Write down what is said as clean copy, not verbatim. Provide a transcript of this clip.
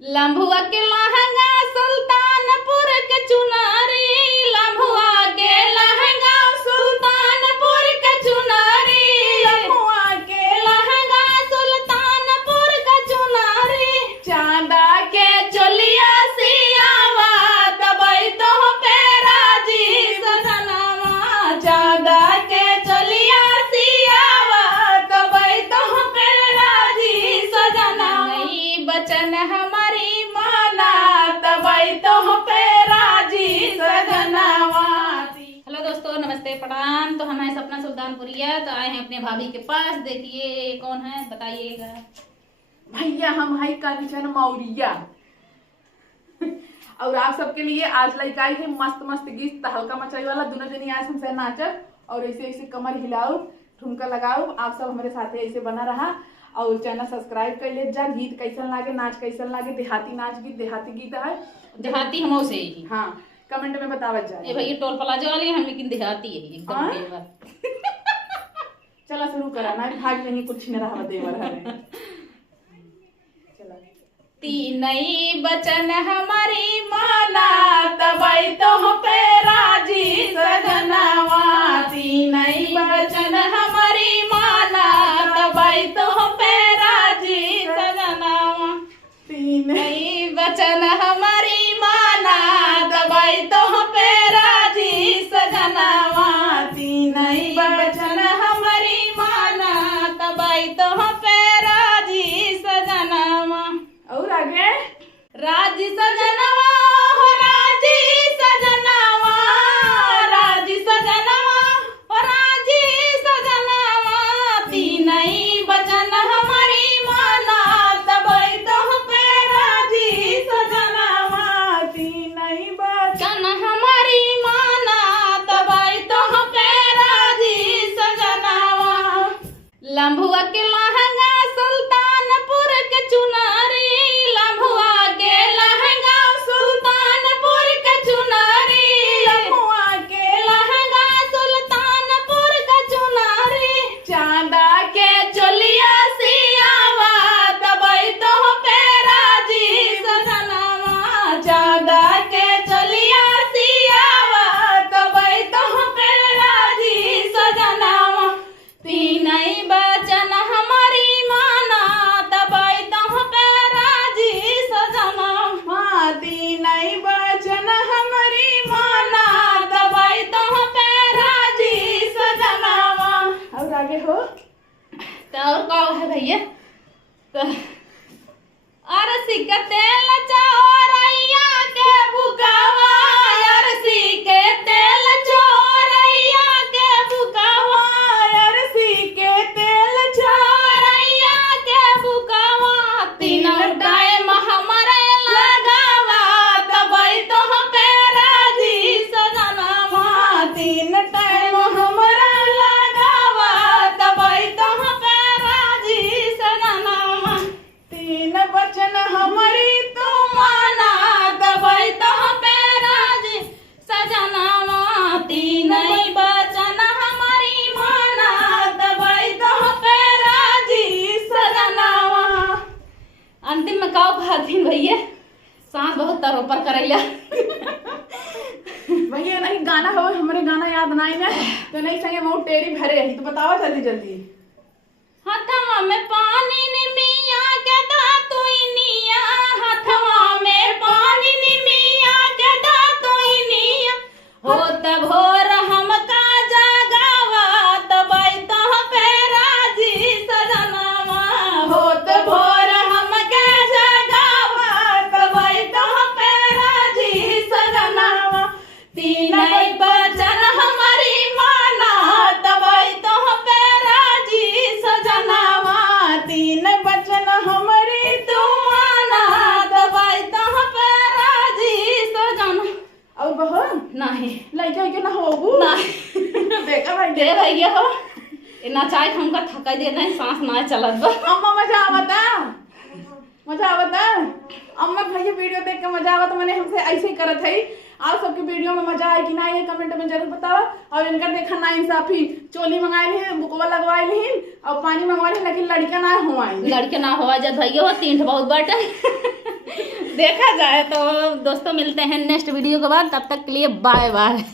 लम्भुआ के लहंगा सुल्तानपुर के चुनारी, लम्भुआ के लहंगा सुल्तानपुर के चुनारी, लम्भुआ के लहंगा सुल्तानपुर के चुनारी। चांदा के चोलिया सियावा तबई तो पेरा जी सजनवा, चांदा के चोलिया सियावा तबई तो पेरा जी सजना। नहीं बचन हमारी माना तबई तो पेरा जी सजनवा। हेलो दोस्तों, नमस्ते प्रणाम। तो हम हैं सपना सुल्तानपुरिया, तो आए हैं अपने भाभी के पास। देखिए कौन है बताइएगा। भैया हम हाई कांचन मौरिया और आप सबके लिए आज लड़का है मस्त मस्त गीत तहलका मचाई वाला। दोनों जनी आज हमसे नाचब और ऐसे ऐसे कमर हिलाओ, ठुमका लगाओ। आप सब हमारे साथ ऐसे बना रहा और चैनल सब्सक्राइब कर ले जा। गीत कैसन लागे, नाच कैसन लागे, देहाती नाच गीत, देहाती गीत है, देहाती हम से ही। हाँ कमेंट में बतावत जा। ये भैया टोल प्लाजा वाले हम, लेकिन देहाती है एकदम देवर। चला शुरू करा ना, भाग नहीं कुछ न रहा देवर है। तीनई बचन हमारी माना तबई तो पेरा जी सजनवा, तीनई बचन हमारी माना तबई तो पेरा जी सजनवा, तीनई बचन हमारी माना तबई तो पेरा जी सजनवा, तीनई बचन हमारी माना तबई तो पेरा जी सजनवा। और आगे राजी सजनवा हो राजी सजनवा, राजी सजनवा हो राजी सजनवा, तीनई बचन हमारी माना तबई तो पेरा जी सजनवा, तीनई बचन हमारी माना तबई तो पेरा जी सजनवा। लम्भुआ के लहंगा सुल्तानपुर के चुनारी, लम्भुआ के लहंगा सुल्तानपुर के चुनारी, लम्भुआ के लहंगा सुल्तानपुर के चुनारी। चांदा के चोलिया सियावा तबई तो पेरा जी सजनवा, चांदा के चोलिया सियावा तबई तो पेरा जी सजनवा, तीनई बचन हमारी माना तबई तो पेरा जी सजनवा, तीनई बचन हमारी माना तबई तो पेरा जी सजनवा। और आगे हो तो और का है भैया। तो अरसी के तेल चोरैया के बुकावा, अरसी के तेल चोरैया के बुकावा, अरसी के तेल चोरैया के बुकावा, तीनों टाइम हमारे लगावा तबई तो पेरा जी सजनवा, तीन टाइम हमारा लगावा तबई तो पेरा जी सजनवा, तीन बचन हमारी तो माना तबई तो पेरा जी सजनवा, तीनई बचन हमारी माना तबई तो पेरा जी सजनवा। अंतिम में काव कहतीन भैया, सांस बहुत तरोपर करैला। भैया नहीं गाना हो, हमारे गाना याद नहीं है तो नहीं संगे बहुत टेरी भरे है, तो बताओ जल्दी जल्दी। हथवा में पानी निमिया के दातुइनिया, हथवा में पानी निमिया के दातुइनिया, होत भोर हमका जगावा तबई तो पेरा जी सजनवा, होत भोर हमका जगावा तबई तो पेरा जी सजनवा, तीनई बचन हमारी माना तबई तो पेरा जी सजनवा, तीन बचन हमारी तू माना तबई तो पेरा जी सजन। और बहो नहीं लड़का क्यों ना होगू नहीं देखा भाई दे भैया हो इतना चाय हमका थका दे नहीं, सांस ना चलत बा। अम्मा मजा आवता, मजा आवता अम्मा। भैया वीडियो देख के मजा आवत, मैंने हमसे ऐसे ही करत है। आप सबके वीडियो में मजा आए कि ना ये कमेंट में जरूर बताओ। और इनका देखा ना इंसाफी, चोली मंगाई है, बुकवा लगवाई ली और पानी मंगवाई, लेकिन लड़का ना हुआ, लड़के ना हुआ जब भैया हो तीन बहुत बाटे। देखा जाए तो दोस्तों मिलते हैं नेक्स्ट वीडियो के बाद, तब तक के लिए बाय बाय।